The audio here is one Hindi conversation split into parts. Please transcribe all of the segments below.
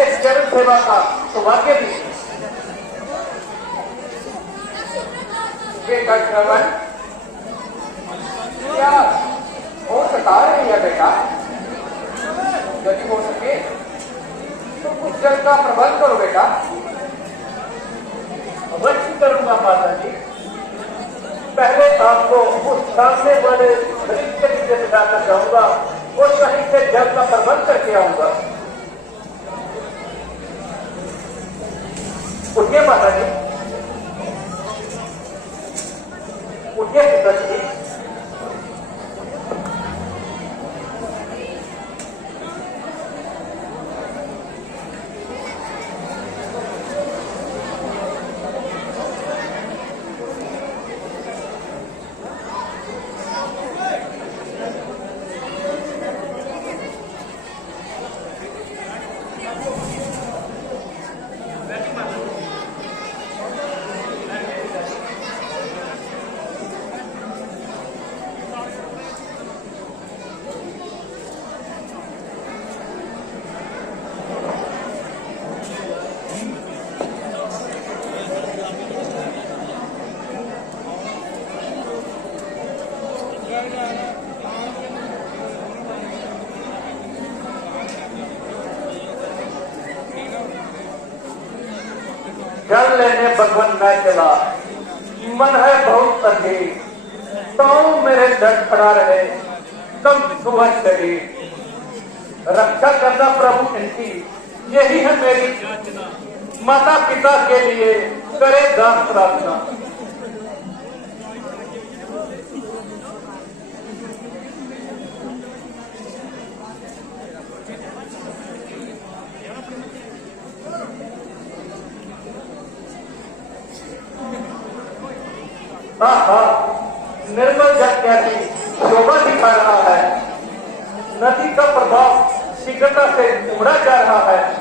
के चरण सेवा का सौभाग्य भी ये श्रवण क्या हो सका रही है बेटा? यदि हो सके तो कुछ जल का प्रबंध करो बेटा। अवश्य करूंगा माता जी। पहले आपको उस सामने वाले वृक्ष के नीचे बिठाकर जाऊंगा और कहीं से जल का प्रबंध करके आऊंगा। उठिए माता जी, उठिए पिताजी। जल लेने भगवान मैं चला, मन है बहुत अंधेर, पाँव मेरे डट खड़ा रहे, कम सुबह शरीर। रक्षा करना प्रभु इनकी, यही है मेरी माता पिता के लिए करे दास प्रार्थना। निर्मल जल कैसी शोभा दिखा रहा है, नदी का प्रभाव शीघ्रता से उमड़ा जा रहा है।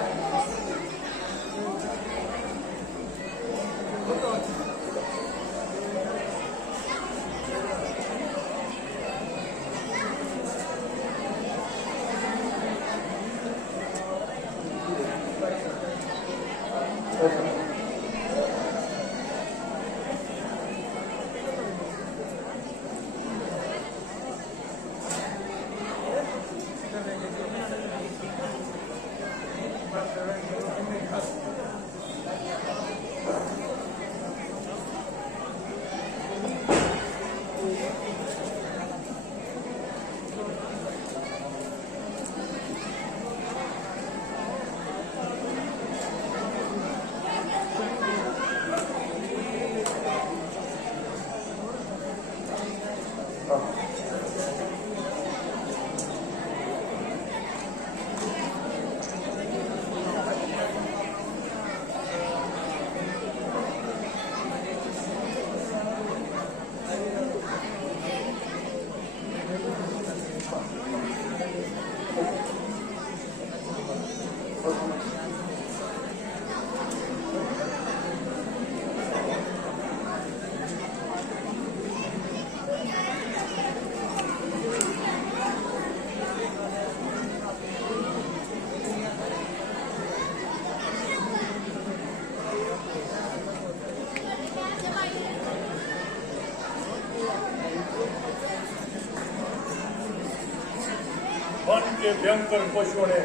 वन के भयंकर पशुओं ने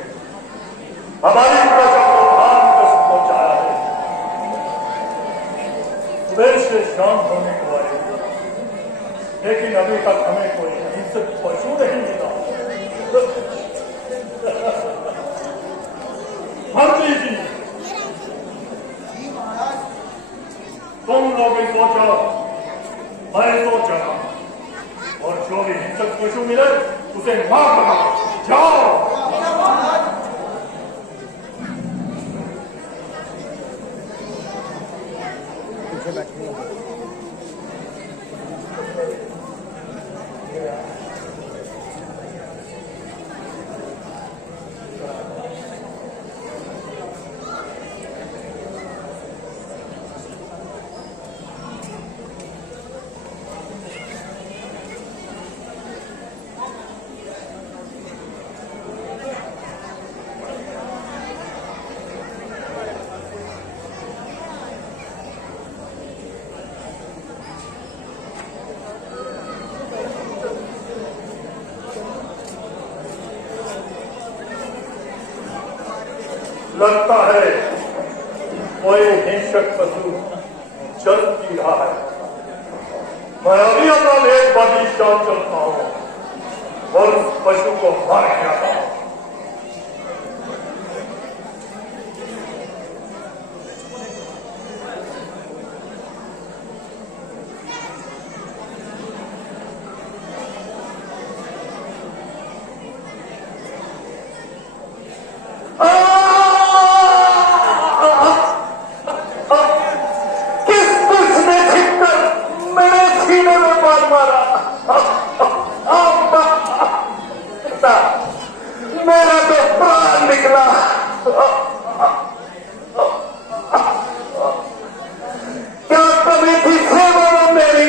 हमारी प्रजा को हानि कष्ट पहुंचाया है। सुबह से शाम होने को आए, लेकिन अभी तक हमें कोई हिंसक पशु नहीं मिला। मंत्री जी, तुम लोग सोचो, मैं सोचा, और जो भी हिंसक पशु मिले उसे मार दो। जाओ। लगता है कोई हिंसक पशु चल पी रहा है। मैं अभी अपना एक बगीचा चलता हूँ और उस पशु को मार के आता हूँ। मेरा तो प्राण निकला। क्या कभी थी सेवा में मेरी?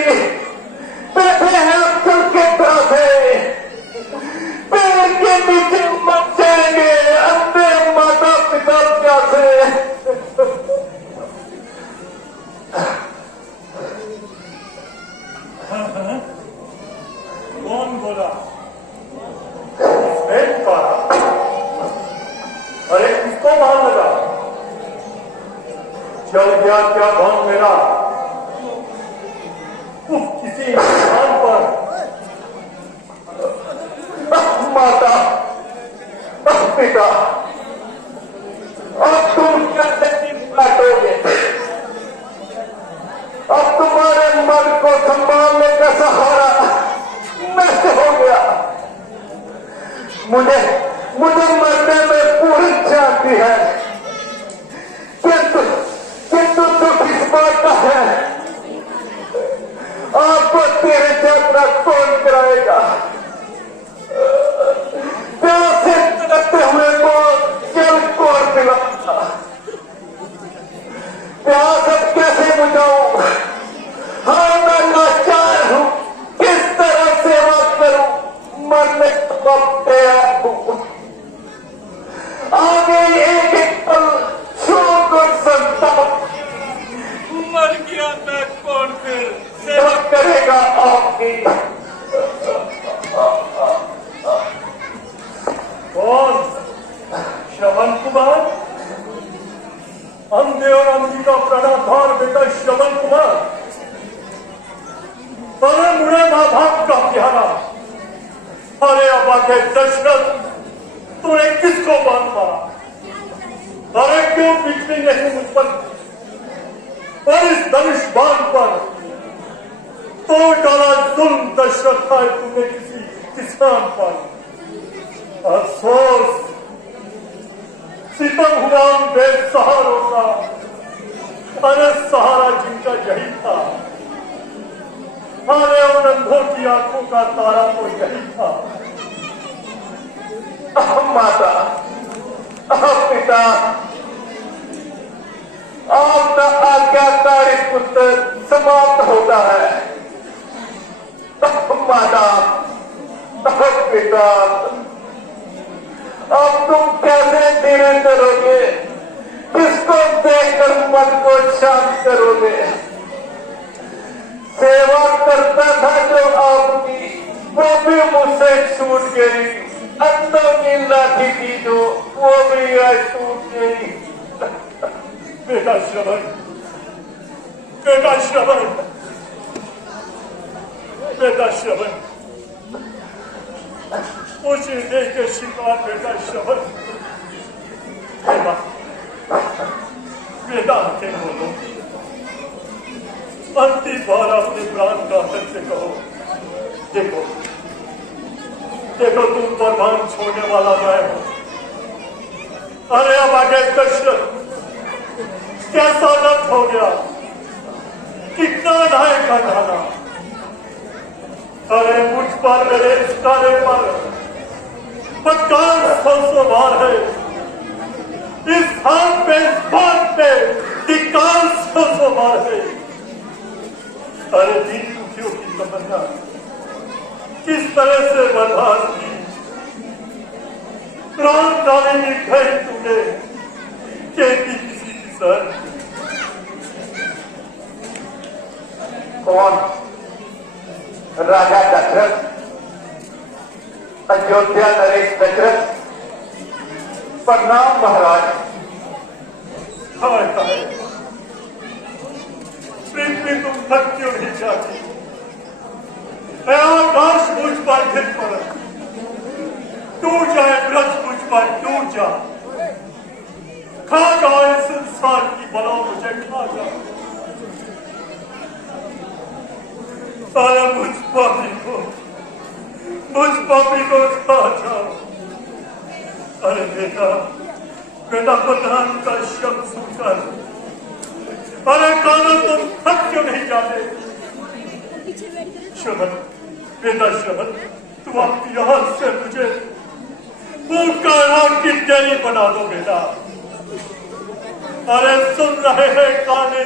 बैठे हैं अक्सर के तरह पेड़ के नीचे मर जाएंगे अपने माता पिता प्यासे। कौन बोला? अरे किसको बांध लगा? चल गया क्या बांध मेरा? किसी इंसान पर? माता पिता अब तुम कैसे बैठोगे? अब तुम्हारे मन को संभालने का सहारा नष्ट हो गया। मुझे मरने में पूरी शांति है, किंतु दुख इस बात का है आपको तेरे यात्रा कौन कराएगा? प्यास से तड़पते हुए को जल कौन पिलाएगा? प्यास अब कैसे बुझाऊं? हाँ मैं लाचार हूं, किस तरह सेवा करूं? मरने को तैयार हूं। आगे एक एक पल शोक और संताप। मर गया मैं कौन फिर सेवा करेगा आपकी? कौन? श्रवण कुमार? अंधे और अंबिका प्राणाधार बेटा श्रवण कुमार? अरे मुड़े माँ बाप का प्यारा, अरे अबा के दशरथ, तूने किसको बांध मारा? अरे क्यों बिजली नहीं मुझ पर और इस धनुष बाण पर तो डाला जुल्म दशरथ है तूने किसी किसान पर। अफसोस सितम हुआ बेसहारों का, अरे सहारा जिनका यही था। अरे उन अंधों की आंखों का तारा तो यही था। माता पिता आपका आज्ञाकारी पुत्र समाप्त होता है। माता पिता अब तुम कैसे धीरे करोगे? किसको देखकर मन को शांत करोगे? सेवा करता था जो आपकी, वो भी मुझसे छूट गई। अंधों की लाठी की जो, वो भी आज छूट गई। बेटा श्रवण, बेटा श्रवण, बेटा श्रवण, मुझे देखे शिकार बेटा श्रवण। बेटा के बोलो, अंतिम बार अपने प्राण घातक से कहो, देखो देखो तुम परमान छोड़ने वाला मैं हूं। अरे अब आगे दशरथ कैसा नष्ट हो गया, कितना न्याय का ढाला। अरे मुझ पर मेरे ठिकाने पर 50 बार है, इस हाथ पे इस बात पे 50 बार है। अरे दीन दुखियों की तमन्ना किस तरह से बर्बाद की, प्राण डाले में गए तूने खेती किसी की सर। कौन? राजा दशरथ, अयोध्या नरेश दशरथ। प्रणाम महाराज। हाय हाय, पृथ्वी तुम थक क्यों नहीं जाती? आकाश मुझ पर गिर पड़ा, टूट जाए ब्रज मुझ पर टूट जा, खा जाओ इस संसार की बला मुझे खा जाओ। अरे मुझ पापी को खा जाओ। अरे बेटा प्रधान का शब्द सुनकर, अरे काना तुम थक क्यों नहीं जाते? श्रवण, बेटा श्रवण, तुम अपनी यहाँ से मुझे भूखा रात की डेली बना दो बेटा। अरे सुन रहे हैं काने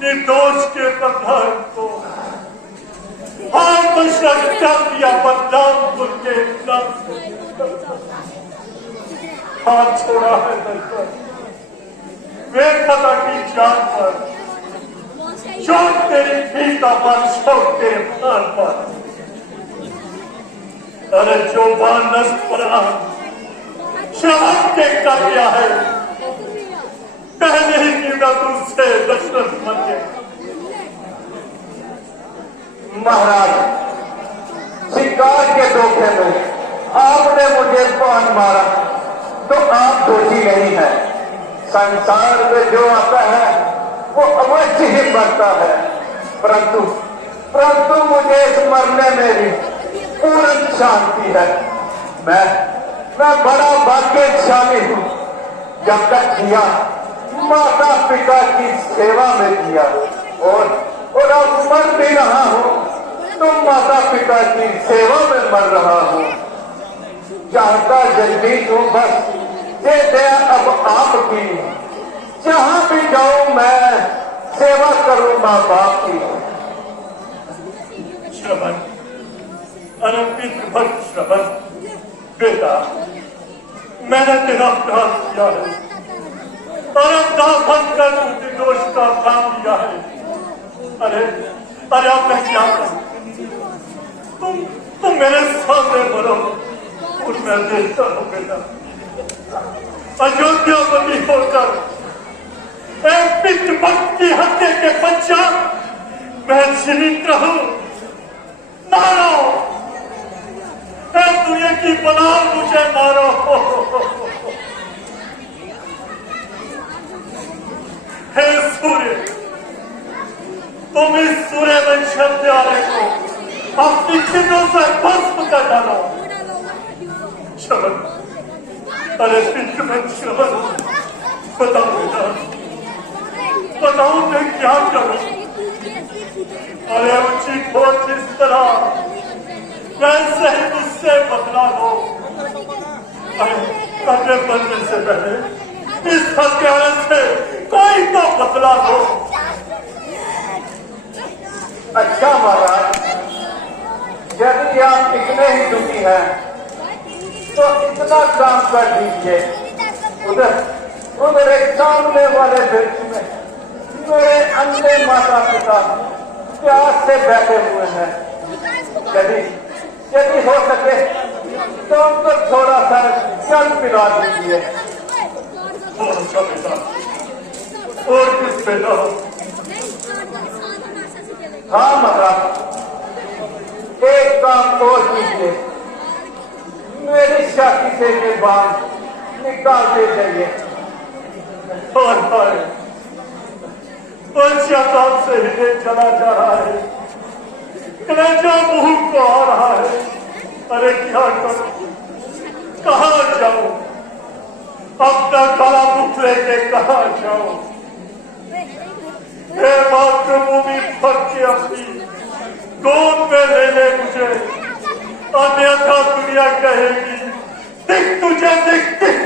निर्दोष के प्रधान को, हाँ दशरथ क्या दिया बदनाम उनके नाम से, हाथ छोड़ा है दशरथ वे खता की जान पर, शोक तेरी भीता पर, शोक तेरे प्राण पर। अरे जो बानस पड़ा श्रवण के कर दिया है, पहले ही गिरना तुझसे दशरथ मन के। महाराज, शिकार के धोखे में आपने मुझे बाण मारा तो आप दोषी नहीं है। संसार में जो आता है वो अवश्य ही मरता है, परंतु मुझे इस मरने में भी पूर्ण शांति है। मैं बड़ा भाग्यशाली हूँ, जब तक किया माता पिता की सेवा में किया, और अब मर भी रहा हूँ तो माता पिता की सेवा में मर रहा हूँ। चाहता जल्दी हूँ बस ये दया अब आपकी, जहाँ भी जाऊँ मैं सेवा करूँ माँ बाप की। श्रवण, अनंत भक्त श्रवण, बेटा मैंने तेरा अपराध किया है, भक्त कर निर्दोष का काम दिया है। अरे अब मैं क्या करूं? तुम मेरे सामने मरो और मैं देखता हूं बेटा। अयोध्यापति होकर एक पितृ भक्त की हत्या के पश्चात मैं जीवित रहूं। मारो, दुनिया की बना मुझे मारो। हे सूर्य, तुम इस सूर्य में छद्यारे को अपनी किरणों से भस्म कर डालो। श्रवण, अरे पितृ में श्रवण, बताओ बेटा, बताओ मैं क्या करूं? अरे उचित हो जिस तरह वैसे ही मुझसे बदला लो। अरे बनने से पहले इस हत्यारे से कोई तो बदला दो। अच्छा महाराज, यदि आप इतने ही दुखी हैं तो इतना काम कर दीजिए। उधर एक सामने वाले वृक्ष में मेरे अंधे माता पिता प्यास से बैठे हुए हैं। यदि हो सके तो उनको थोड़ा सा जल पिला दीजिए। और कुछ बेटा? हाँ महाराज, एक काम और कीजिए, मेरी शादी से ये बात निकाल दे जाइए। काम से हृदय चला जा रहा है, कलेजा मुंह को आ रहा है। अरे क्या करूं, कहाँ जाऊं? अपना काला मुख लेके कहाँ जाऊं? हे मातृभूमि भक्त के अपनी गोद में ले ले मुझे, अन्यथा दुनिया कहेगी दिख तुझे, दिख तुझे।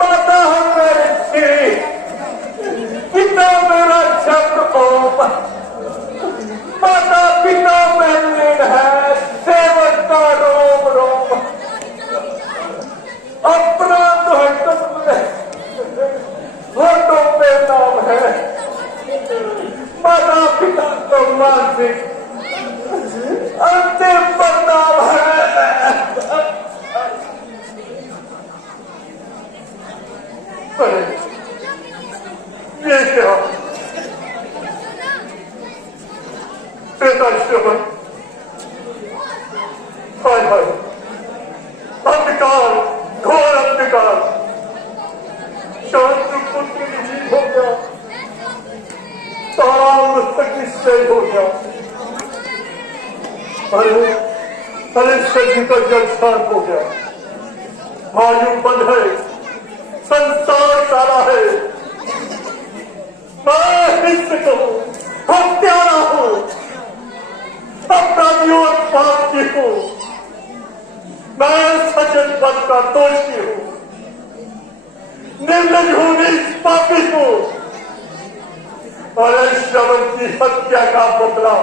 माता है मेरे श्री, पिता मेरा छत्र ओम, माता पिता में लीन है सेवक का रोम रोम। अपना तो है तुम में, वो तो नाम है अंतिम प्रताप है। अरे ये क्या बेटा श्रवण, हाय हाय, अंधकार, घोर अंधकार, शत्रुपुत्र विजीत हो गया, तारा मस्तक निश्चय हो गया। अरे अरे सजी का जल शांत हो गया, आयु बंद है, संसार सारा है। मैं हिंसक हूँ, हत्यारा हूँ, अपराधियों और पाप की हूँ, मैं सजन पद का दोषी हूँ, निर्लज हूँ, नीच पापी हूँ। अरे श्रवण की हत्या का बदला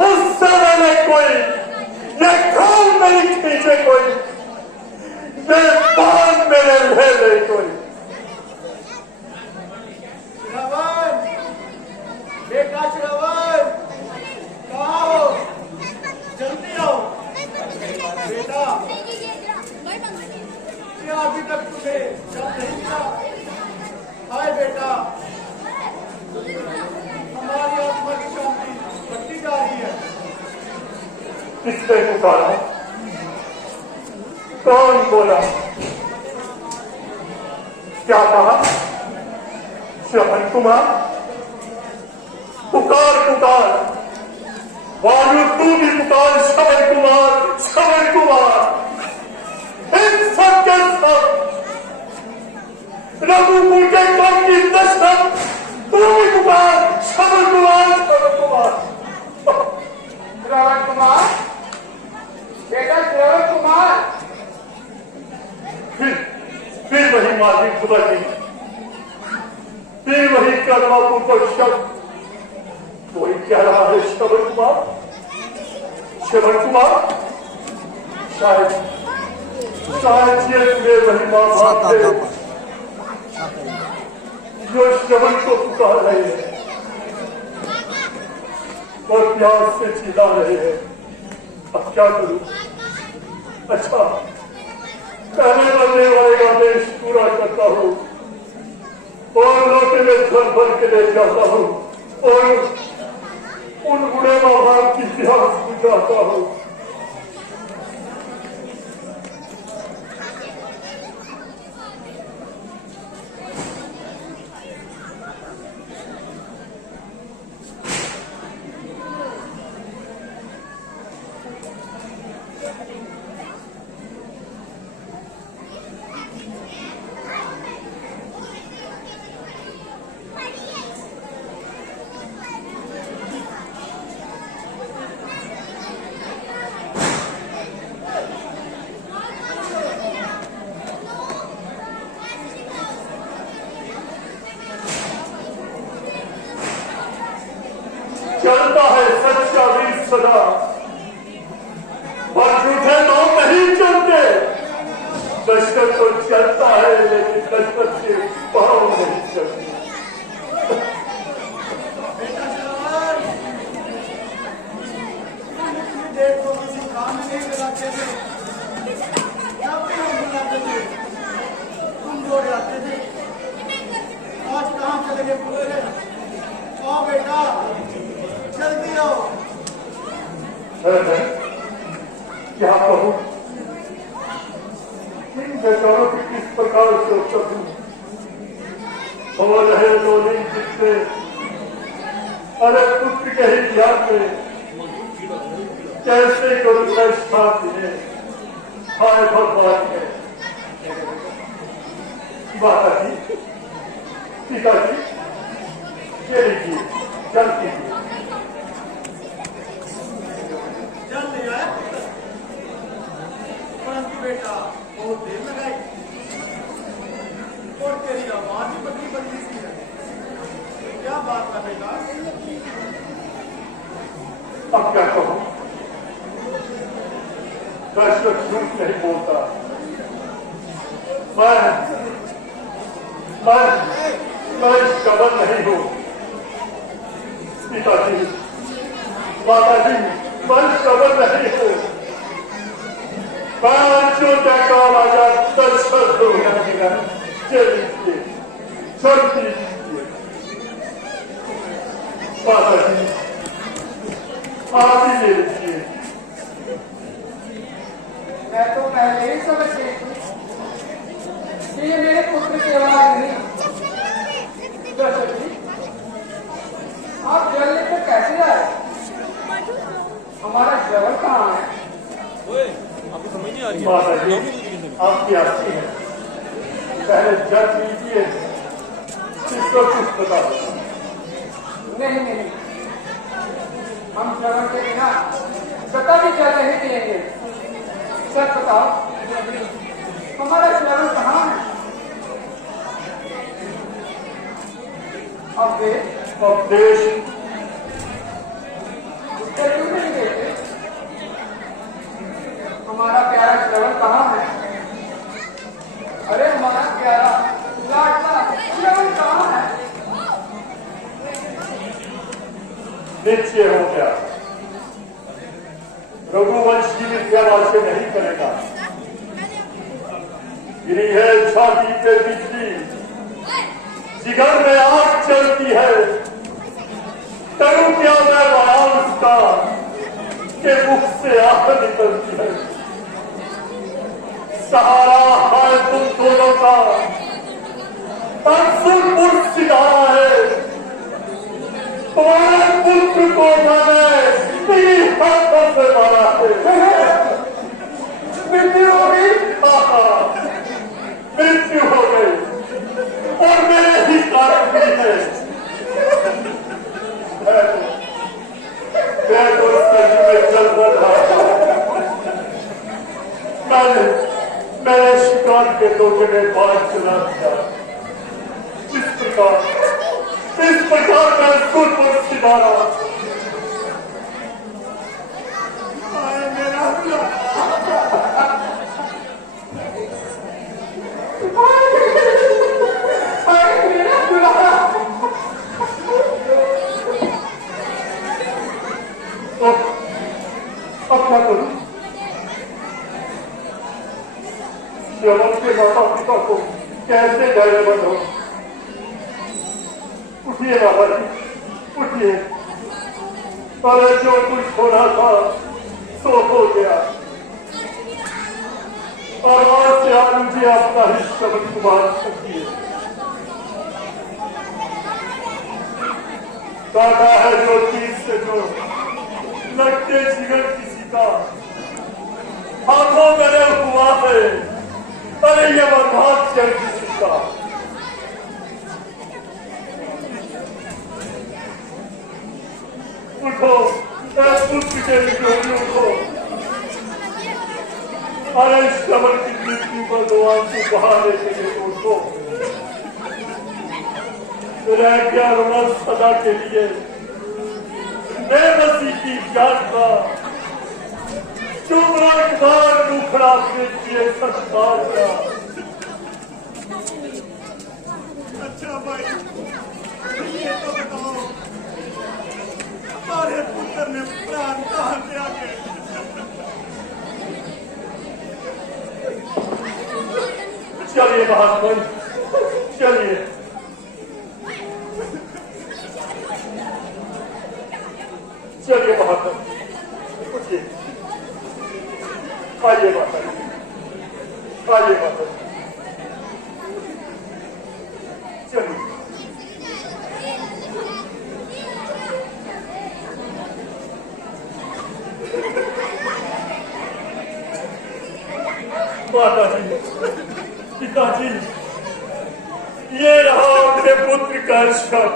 उस समय में कोई ये खून नहीं खींचे, कोई ये बाण मेरे ले ले कोई। श्रवण, बेटा श्रवण, कहाँ हो? जल्दी आओ बेटा। क्या अभी तक तुझे जब नहीं मिला? हाय बेटा, हमारी आत्मा की शांति बढ़ती जा रही है। किसने पुकारा? कौन बोला? क्या कहा? श्रवण कुमार, पुकार पुकार, वायु तू भी पुकार, श्रवण कुमार, श्रवण कुमार। इन सबके सब रघुकुल के कम की दशरथ, तू भी पुकार, श्रवण कुमार, श्रवण कुमार। श्रवण कुमार, बेटा श्रवण कुमार। फिर वही मालिक सुबह, फिर वही कर्मापुर शब्द। कोई कह रहा है श्रवण कुमार, श्रवण कुमार। शायद शायद ये तुम्हें वही मां बाप है जो श्रवण को पुकार रहे हैं और प्यास से चिल्ला रहे हैं। अब क्या करूं? अच्छा, पहले बनने वाले आदेश पूरा करता हूं और लोटे में जल भर के ले जाता हूं और उन बुढ़े माँ बाप की प्यास बुझाता हूं। चलता है सच्चा वीर सदा, और झूठे लोग नहीं चलते। लश्कर तो चलता है लेकिन लश्कर के पाँव नहीं चलते। बेटा श्रवण, तुम देर को किसी काम में नहीं लगाते थे, जब भी हम बुलाते थे तुम दौड़ जाते थे। आज कहाँ चले गए पुत्र? आओ बेटा, जल्दी आओ। क्या कहूं? इन बेचारों की किस प्रकार से सकूं? हो रहे तो नहीं जिससे, अरे पुत्र के ही ज्ञान में कैसे करूं मैं शांति है? हाय भगवान है। माता जी, पिताजी, ये लीजिए, जल कीजिए। जल ले आया पुत्र, परंतु बेटा बहुत देर लगाई और तेरी आवाज ही बदली बदली सी है। क्या बात है बेटा? अब क्या कहूं? दर्शक झूठ नहीं बोलता। मैं श्रवण नहीं हूं। पिताजी, माताजी, मन श्रवण नहीं हो पांचों का राजा दशरथ हो चलिए छोड़ दीजिए माता जी आप ही ले लीजिए। मैं तो पहले ही समझ गई थी कि ये मेरे पुत्र की आवाज नहीं। दशरथ जी, आप जल लेकर कैसे आए? हमारा श्रवण कहाँ है? आपको समझ नहीं आ रही माता जी आपकी आरती है, पहले जल लीजिए इसको कुछ बता दो। नहीं नहीं, हम श्रवण के बिना कतई भी जल नहीं पिएंगे। सच बताओ, हमारा श्रवण कहाँ है? अब देश उत्तर क्यों नहीं देते? हमारा प्यारा श्रवण कहाँ है? अरे हमारा प्यारा लाडला श्रवण कहाँ है? निश्चय हो गया, रघुवंश की विद्या वास्य नहीं करेगा। गिरी है छाती पे बिजली, जिगर में आग चलती है, करूं क्या मैं बयान उसका के मुख से आग निकलती है। सहारा है तुम दोनों का अंशुलपुर सितारा है। तुम्हारे पुत्र को मैंने तीन हाथों से मारा है। मृत्यु हो गई, मृत्यु हो गई और मेरे ही कारण भी है। मैं तो सच में चल रहा था। मैंने शिकार के टोकरे बाहर चला दिया। इस प्रकार का सुरपुर सितारा मेरा तो अब क्या करूं? श्रवण के माता पिता को कैसे धैर्यबंद हो? उठिए बाबा जी, उठिए। अरे जो कुछ होना था सो हो गया। और आज से आप मुझे अपना ही श्रवण कुमार समझिए। काटा है जो तीर से जो लगते जिगर किसी का हाथों मेरे हुआ है। अरे ये बर्बाद चल किसी का। उठो पुत्र के लिए उठो। अरे श्रवण की मृत्यु पर भगवान को बहाने के लिए उठो। रह गया रोना सदा के लिए बेबसी की यात्रा। चुप एक बार मुखड़ा पीछे संस्कार का। अच्छा भाई, ये तो बताओ हमारे पुत्र ने प्राण कहाँ से आके? चलिए महात्मा, चलिए। चलिए महात्मा, उठिए। आइए माता जी, आइए माता जी, चलिए। माता जी, पिताजी, ये रहा अपने पुत्र का शव।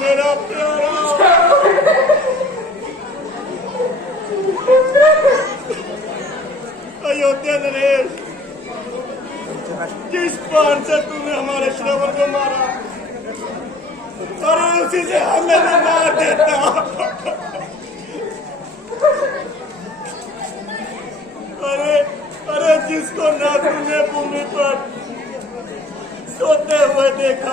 मेरा प्यारा अयोध्या नरेश, जिस बाण से तूने हमारे श्रवण को मारा, अरे उसी से हमें भी मार देता। अरे अरे जिसको ना तूने भूमि पर सोते हुए देखा,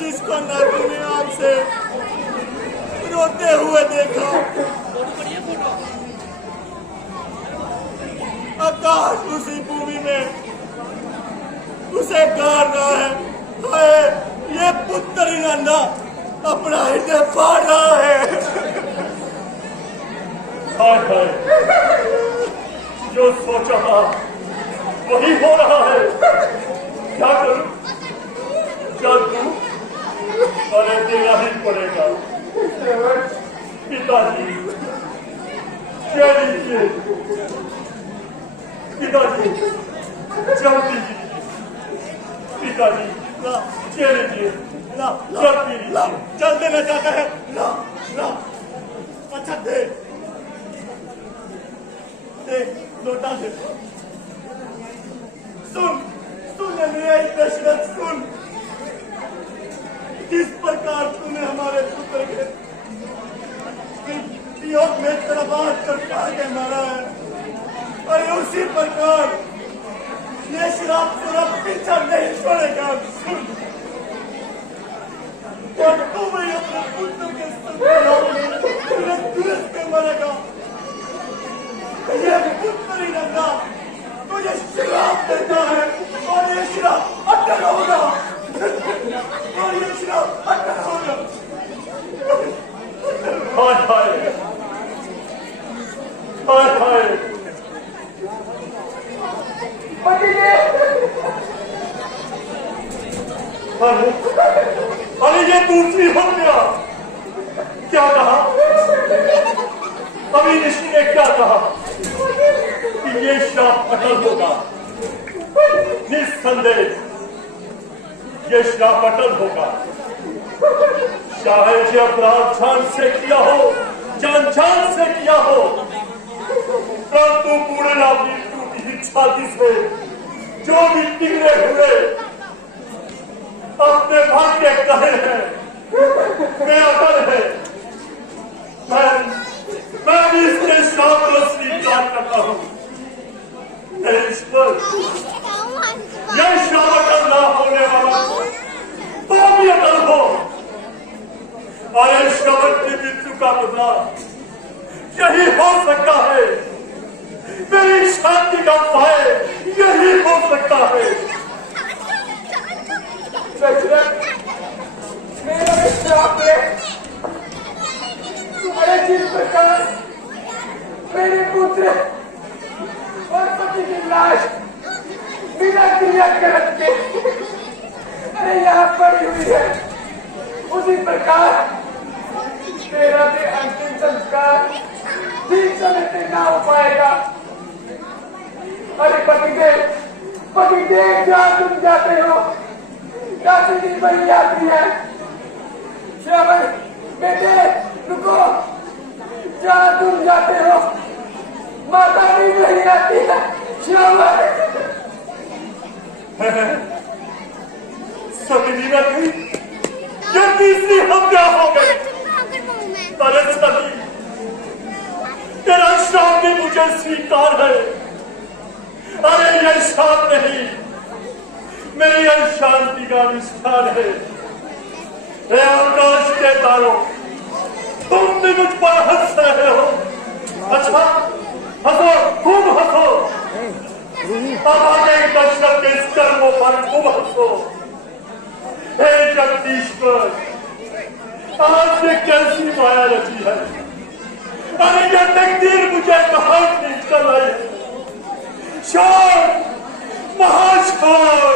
जिसको ना तूने आंख से रोते हुए देखा, आकाश उसी भूमि में उसे गाड़ रहा है। हाय, ये पुत्र ही नंदा अपना हृदय फाड़ रहा है। हाय हाय, जो सोचा था वही हो रहा है। क्या करूं? चल तू, अरे देना ही पड़ेगा। पिताजी, क्या लीजिए पिताजी, जल्दी पिताजी, क्या लीजिए, चल देना चाहता है, अच्छा दे लौटा दे। सुन मेरा दशरथ, सुन किस प्रकार तूने हमारे पुत्र के वियोग में तरबाद कर के मारा है, और उसी प्रकार ये शराब तेरा पीछा नहीं छोड़ेगा। सुन, और तू भी अपने पुत्र के संग दुरुस्त में मरेगा। ये पुत्र ही नंगा तुझे शराब देता है, और ये शराब अटल होगा, और ये शराब अटल होगा। हाय हाय हाय हाय, अरे ये दूसरी हो गया। क्या कहा अभी ऋषि ने? क्या कहा कि ये श्राप अटल होगा? निस्संदेह ये श्राप अटल होगा। चाहे ये अपराध जान से किया हो, जान से किया हो, परंतु पूरे अपनी टूटी छाती से जो भी टिकरे हुए अपने भाग्य कहे हैं, मैं अटल है। मैं भी इसके श्राप को स्वीकार करता हूँ। ईश्वर, यह श्राप अटल ना होने वाला तो भी अटल हो। अरे श्रवण की मृत्यु का बदला यही हो सकता है, मेरी शांति का उपाय यही हो सकता है। मेरा श्राप है, तुम्हारे जिस प्रकार मेरे पुत्र और पति की लाश बिना क्रियाकर्म के अरे यहाँ पड़ी हुई है, उसी प्रकार तेरा भी अंतिम संस्कार ठीक समय पे ना हो पाएगा। अरे पतिदेव जहाँ तुम जाते हो, काशी की बड़ी यात्री है। श्रवण बेटे रुको, जहाँ तुम जाते हो माता भी नहीं आती है। श्रवण सभी रखी, ये तीसरी हत्या हो गई। अरे सभी, तेरा श्राप भी मुझे स्वीकार है। अरे यह श्राप नहीं, मेरी यह शांति का अनुष्ठान है। हे आकाश के तारों, तुम भी मुझ पर हंस रहे हो। अच्छा हंसो, खूब हंसो। अब आगे दशरथ के इस कर्मों पर खूब हंसो। हे जगदीश्वर, आज ने कैसी माया रची है। अरे यह तकदीर मुझे कहाँ निकल आई है। शोर, महाशोर।